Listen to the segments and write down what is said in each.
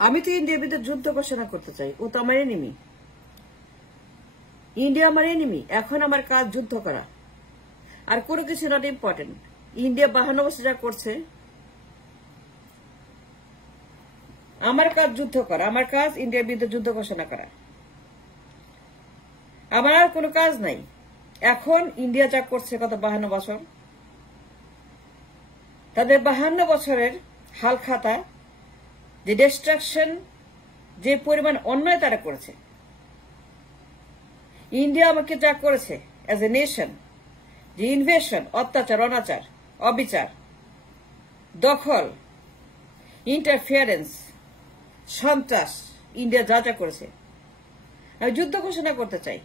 আমি তো ইন্ডিয়ার বিরুদ্ধে যুদ্ধ ঘোষণা করতে চাই। ও তো আমার এনিমি। ইন্ডিয়া আমার এনিমি। এখন আমার কাজ যুদ্ধ করা, আর কোনো কিছু নট ইম্পর্টেন্ট। ইন্ডিয়া 52 বছর যা করছে, আমার কাজ যুদ্ধ করা। আমার কাজ ইন্ডিয়ার বিরুদ্ধে যুদ্ধ ঘোষণা করা। আমার আর কোনো কাজ নাই। এখন ইন্ডিয়া যা করছে গত 52 বছর, তাদের 52 বছরের হাল খাতা, যে ডিস্ট্রাকশন, যে পরিমাণ অন্যায় তারা করেছে, ইন্ডিয়া আমাকে যা করেছে অ্যাজ এ নেশন, যে ইনভেশন, অত্যাচার, অনাচার, অবিচার, দখল, ইন্টারফিয়ারেন্স, সন্ত্রাস, ইন্ডিয়া যা যা করেছে, আমি যুদ্ধ ঘোষণা করতে চাই।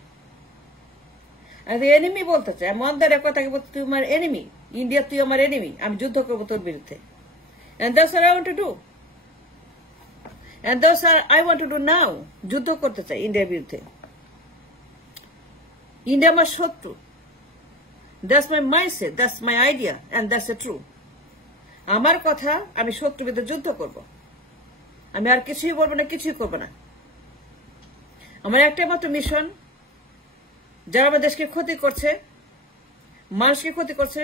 আমি এনিমি বলতে চাই। আমি অন্ধারের কথাকে বলতে, তুই আমার এনিমি। ইন্ডিয়া, তুই আমার এনিমি। আমি যুদ্ধ করবো তোর বিরুদ্ধে। And that's what I want to do. And that's what I want to do now. যুদ্ধ করতে চাই ইন্ডিয়ার বিরুদ্ধে। ইন্ডিয়া আমার শত্রু। That's my mindset, that's my idea, and that's the truth. আমার কথা, আমি শত্রুর বিরুদ্ধে যুদ্ধ করব। আমি আর কিছুই বলবো না, কিছুই করবো না। আমার একটা মাত্র মিশন, যারা আমার দেশকে ক্ষতি করছে, মানুষকে ক্ষতি করছে,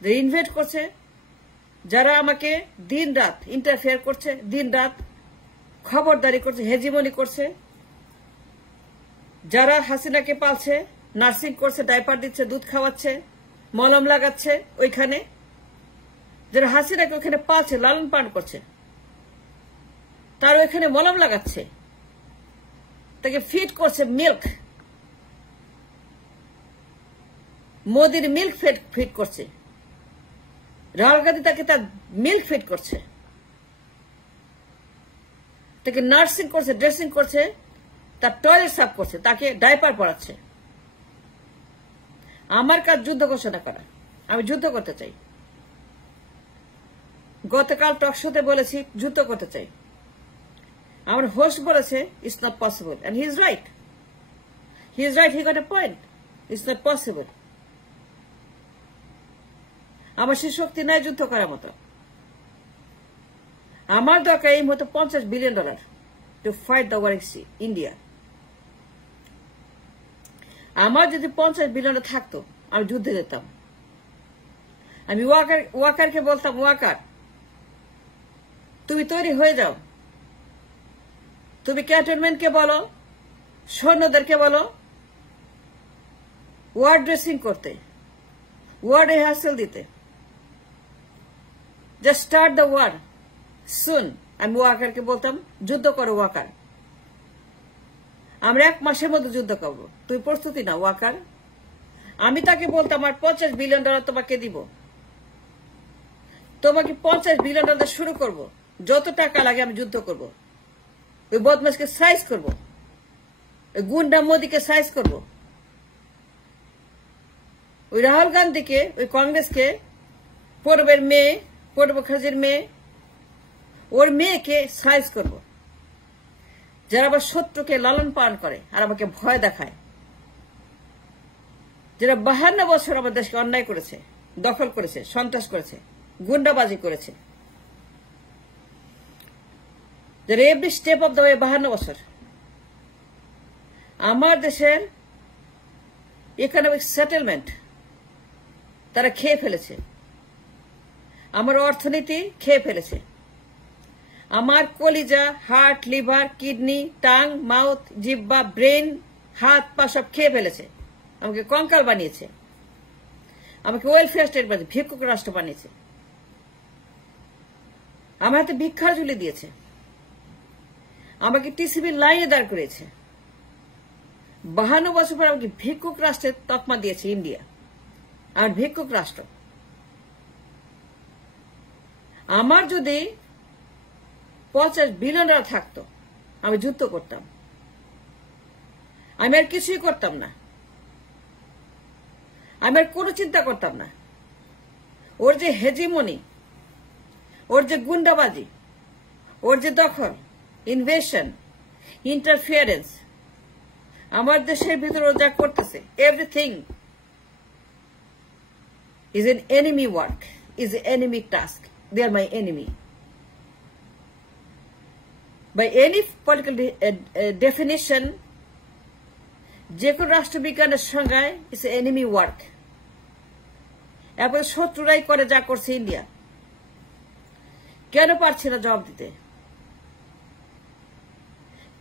যারা ইনভেট করছে, যারা আমাকে দিন রাত ইন্টারফেয়ার করছে, দিন রাত খবরদারি করছে, হেজিমনি করছে, যারা হাসিনাকে পালছে, নার্সিং করছে, ডাইপার দিচ্ছে, দুধ খাওয়াচ্ছে, মলম লাগাচ্ছে, ওইখানে যারা হাসিনাকে ওইখানে পালছে, লালন পালন করছে, তার ওইখানে মলম লাগাচ্ছে, তাকে ফিড করছে মিল্ক, মোদির মিল্ক ফিড করছে, রাহুল গান্ধী তাকে তার মিল্ক ফিড করছে, তাকে নার্সিং করছে, ড্রেসিং করছে, তার টয়লেট সাফ করছে, তাকে ডাইপার পরাচ্ছে। আমার কাজ যুদ্ধ ঘোষণা করা। আমি যুদ্ধ করতে চাই। গতকাল টক শোতে বলেছি যুদ্ধ করতে চাই। আমার হোস্ট বলেছে it's not possible, and he is right. He is right, he got a point. It's not possible. আমার সে শক্তি নাই যুদ্ধ করার মতো। আমার দরকার এই মতো $50 billion to fight the war India. আমার যদি $50 বিলিয়ন থাকতো, আমি যুদ্ধে যেতাম। আমি ওয়াকারকে বলতাম, ওয়াকার, তুমি তৈরি হয়ে যাও। তুমি ক্যান্টনমেন্টকে বলো, সৈন্যদেরকে বলো ওয়ার ড্রেসিং করতে, ওয়ার রিহার্সাল দিতে। জাস্ট স্টার্ট দ্য ওয়ার সুন। আমি ওয়াকারকে বলতাম, যুদ্ধ করো ওয়াকার, আমরা 1 মাসের মধ্যে যুদ্ধ করবো। তুই প্রস্তুতি না ওয়াকার? আমি তাকে বলতাম, আমার $50 বিলিয়ন তোমাকে দিব। তোমাকে $50 বিলিয়ন শুরু করব। যত টাকা লাগে আমি যুদ্ধ করব। ওই বদমাশকে সাইজ করব, ওই গুন্ডা মোদিকে সাইজ করব, ওই রাহুল গান্ধীকে, ওই কংগ্রেসকে, পূর্বের মেয়ে, পূর্ব খাজির মেয়ে, ওর মেয়েকে সাইজ করব, যারা আবার শত্রুকে লালন পালন করে আর আমাকে ভয় দেখায়, যারা 52 বছর আমার দেশকে অন্যায় করেছে, দখল করেছে, সন্ত্রাস করেছে, গুন্ডাবাজি করেছে, যারা every step of the way 52 বছর আমার দেশের ইকোনমিক সেটেলমেন্ট তারা খেয়ে ফেলেছে, আমার অর্থনীতি খেয়ে ফেলেছে, আমার কলিজা, heart, liver, kidney, tongue, mouth, জিহ্বা, ব্রেন, হাত পা সব খেয়ে ফেলেছে। আমাকে কঙ্কাল বানিয়েছে, আমাকে ওয়েলফেয়ার স্টেট বানিয়েছে, ভিক্ষুক রাষ্ট্র বানিয়েছে, আমার হাতে ভিক্ষার ঝুলি দিয়েছে, আমাকে টিসিবি লাইনে দাঁড় করেছে। 52 বছর পর আমাকে ভিক্ষুক রাষ্ট্রের তকমা দিয়েছে ইন্ডিয়া। আমার ভিক্ষুক রাষ্ট্র। আমার যদি $50 বিলিয়ন থাকতো, আমি যুদ্ধ করতাম। আমি আর কিছুই করতাম না। আমি আর কোনো চিন্তা করতাম না। ওর যে হেজিমনি, ওর যে গুন্ডাবাজি, ওর যে দখল, ইনভেশন, ইন্টারফিয়ারেন্স, আমার দেশের ভিতরে ও যা করতেছে, everything is an enemy work, is an enemy task. They are my enemy. by any political definition, যে কোন রাষ্ট্রবিজ্ঞানের সংজ্ঞায় ইটস এনিমি ওয়ার্ক। এরপরে শত্রুরাই করে যা করছে ইন্ডিয়া। কেন পারছে না জবাব দিতে?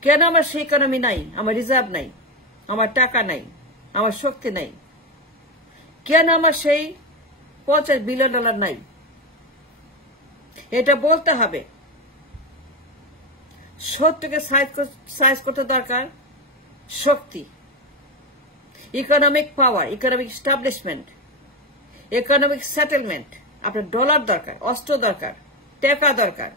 কেন আমার সেই ইকোনমি নাই, আমার রিজার্ভ নাই, আমার টাকা নাই, আমার শক্তি নাই? কেন আমার সেই $50 বিলিয়ন নাই? এটা বলতে হবে। শত্রুকে সাইজ করতে দরকার শক্তি, economic power, economic establishment, economic settlement. আপনার ডলার দরকার, অস্ত্র দরকার, টাকা দরকার।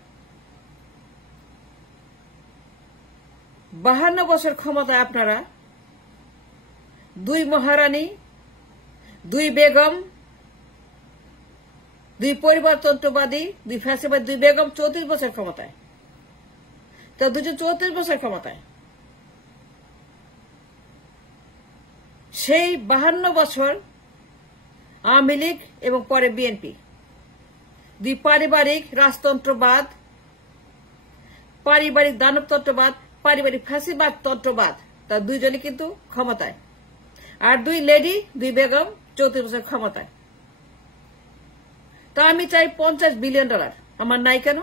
52 বছর ক্ষমতায় আপনারা 2 মহারানী, 2 বেগম, 2 পরিবারতন্ত্রবাদী, 2 ফ্যাসিবাদী, 2 বেগম 34 বছর ক্ষমতায়। তা 34 বছর ক্ষমতায়। সেই 52 বছর আওয়ামী লীগ এবং পরে বিএনপি 2 পারিবারিক রাজতন্ত্রবাদ, পারিবারিক দানবতন্ত্রবাদ, পারিবারিক ফ্যাসিবাদ তন্ত্রবাদ, তার 2 জনই কিন্তু ক্ষমতায়। আর 2 লেডি, 2 বেগম 34 বছর ক্ষমতায়। তা আমি চাই $50 বিলিয়ন। আমার নাই কেন?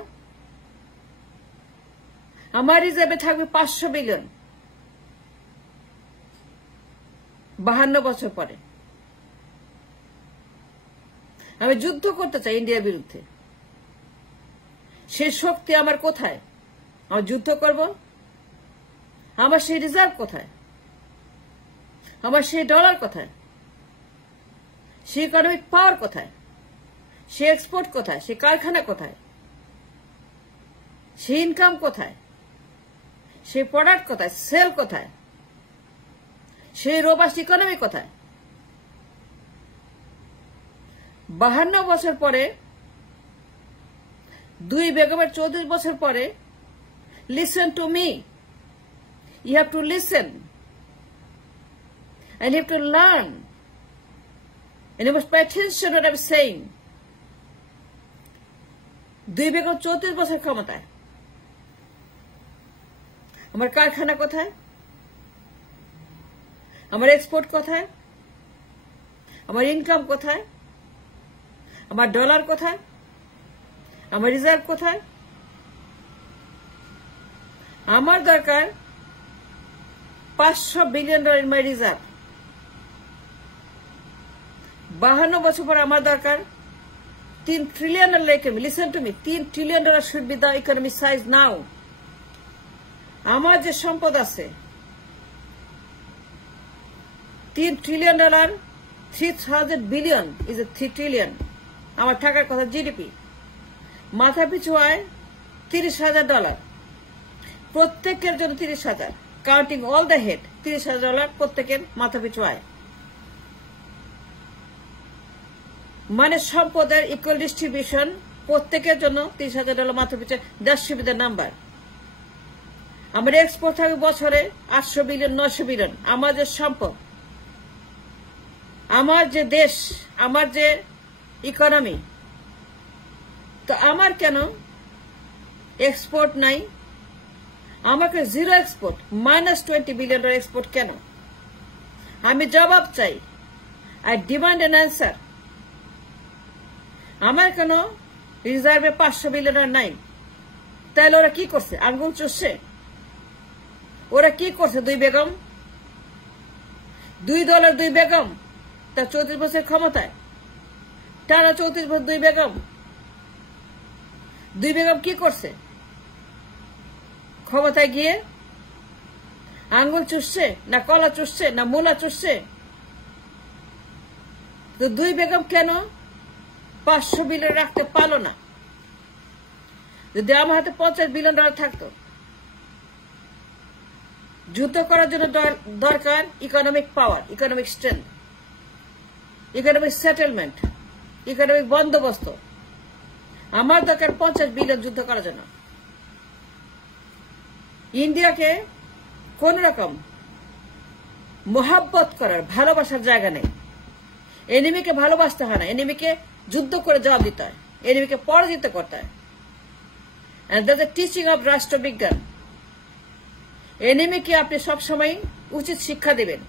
আমার রিজার্ভে থাকবে $500 বিলিয়ন 52 বছর পরে। আমি যুদ্ধ করতে চাই ইন্ডিয়ার বিরুদ্ধে। সেই শক্তি আমার কোথায়? আমার যুদ্ধ করব? আমার সেই রিজার্ভ কোথায়? আমার সেই ডলার কোথায়? সেই ইকোনমিক পাওয়ার কোথায়? সে এক্সপোর্ট কোথায়? সে কারখানা কোথায়? সে ইনকাম কোথায়? সে প্রোডাক্ট কোথায়? সেল কোথায়? সেই রোবাস্ট ইকোনমি কোথায়? 52 বছর পরে, 2 বেগমের 34 বছর পরে, listen to me. You have to listen. And you have to learn. And you must pay attention to what I'm saying. 2 Begum 34 বছর ক্ষমতায়। আমার কারখানা কোথায়? আমার এক্সপোর্ট কোথায়? আমার ইনকাম কোথায়? আমার ডলার কোথায়? আমার রিজার্ভ কোথায়? আমার দরকার $500 বিলিয়ন ইন মাই রিজার্ভ। 52 বছর পর আমার দরকার $3 trillion economy. Listen to me, $3 trillion should be the economy size now. আমার যে সম্পদ আছে $3 trillion, 3000 billion is a 3 trillion. আমার থাকার কথা জিডিপি। মাথা পিছু আয় $30,000, প্রত্যেকের জন্য 30,000, কাউন্টিং অল দ্য হেড। $30,000 প্রত্যেকের মাথা পিছু আয়। মানে সম্পদের ইকুয়াল ডিস্ট্রিবিউশন, প্রত্যেকের জন্য $30,000 মাথা পিছু। That should be the number. আমার এক্সপোর্ট থাকবে বছরে 800 বিলিয়ন, 900 বিলিয়ন। আমার যে সম্পদ, আমার যে দেশ, আমার যে ইকোনমি, তো আমার কেন এক্সপোর্ট নাই? আমাকে জিরো এক্সপোর্ট, -20 বিলিয়ন এক্সপোর্ট কেন? আমি জবাব চাই। I demand N answer. আমার কেন রিজার্ভে $500 বিলিয়ন নাই? তাহলে ওরা কি করছে? আঙ্গুল চুষছে? ওরা কি করছে? 2 বেগম, 2 দলের 2 বেগম, তার 34 বছর ক্ষমতায়, টানা 34 বছর 2 বেগম। 2 বেগম কি করছে? ক্ষমতায় গিয়ে আঙ্গুল চুষছে, না কলা চুষছে, না মূলা চুষছে? তো 2 বেগম কেন $500 বিলিয়ন রাখতে পারলো না? যদি আমার হাতে $50 বিলিয়ন থাকতো, যুদ্ধ করার জন্য দরকার economic power, economic strength, economic settlement, economic বন্দোবস্ত। আমার দরকার $50 বিলিয়ন যুদ্ধ করার জন্য। ইন্ডিয়াকে কোন রকম মোহাব্বত করার, ভালোবাসার জায়গা নেই। এনিমিকে ভালোবাসতে হয় না, এনিমিকে যুদ্ধ করে জবাব দিতে হয়, এনিমিকে পরাজিত করতে হয়। And that's the teaching of রাষ্ট্রবিজ্ঞান। এনিমিকে আপনি সবসময় উচিত শিক্ষা দিবেন।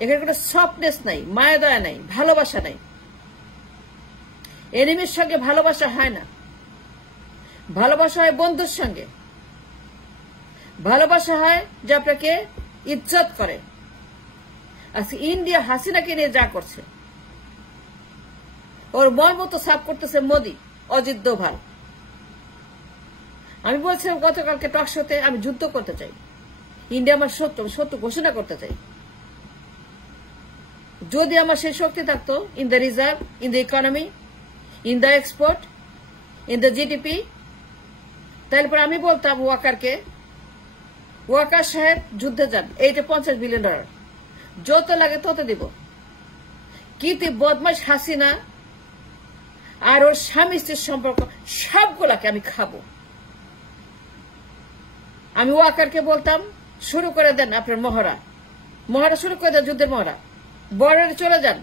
এখানে কোনো সফটনেস নাই, মায়া দয়া নাই, ভালোবাসা নাই। এনিমির সঙ্গে ভালোবাসা হয় না, ভালোবাসা হয় বন্ধুর সঙ্গে। ভালোবাসা হয় যে আপনাকে ইজ্জত করে। আজকে ইন্ডিয়া হাসিনাকে নিয়ে যা করছে, ওর মন মতো সাফ করতেছে মোদি, অজিত দোভাল। আমি বলছিলাম গতকালকে টক শোতে, আমি যুদ্ধ করতে চাই, ইন্ডিয়া আমার শত্রু ঘোষণা করতে চাই। যদি আমার সেই শক্তি থাকতো, in the reserve, in the economy, in the export, in the GDP, তাহলে পরে আমি বলতাম ওয়াকারকে, ওয়াকার সাহেব যুদ্ধে যান, এইটা $50 বিলিয়ন, যত লাগে তত দিব। কিন্তু বদমাশ হাসিনা আর ওর স্বামী স্ত্রীর সম্পর্ক সবগুলাকে আমি খাবো। আমি ওয়াকারকে বলতাম শুরু করে দেন আপনার মহড়া শুরু করে দেন, যুদ্ধের মহড়া। বর্ডারে চলে যান,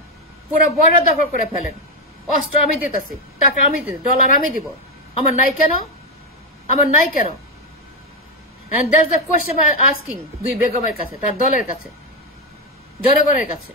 পুরো বর্ডার দখল করে ফেলেন। অস্ত্র আমি দিতেছি, টাকা আমি দিতে, ডলার আমি দিব। আমার নাই কেন? আমার নাই কেন? And that's the question I'm asking দুই বেগমের কাছে, তার দলের কাছে, জনগণের কাছে।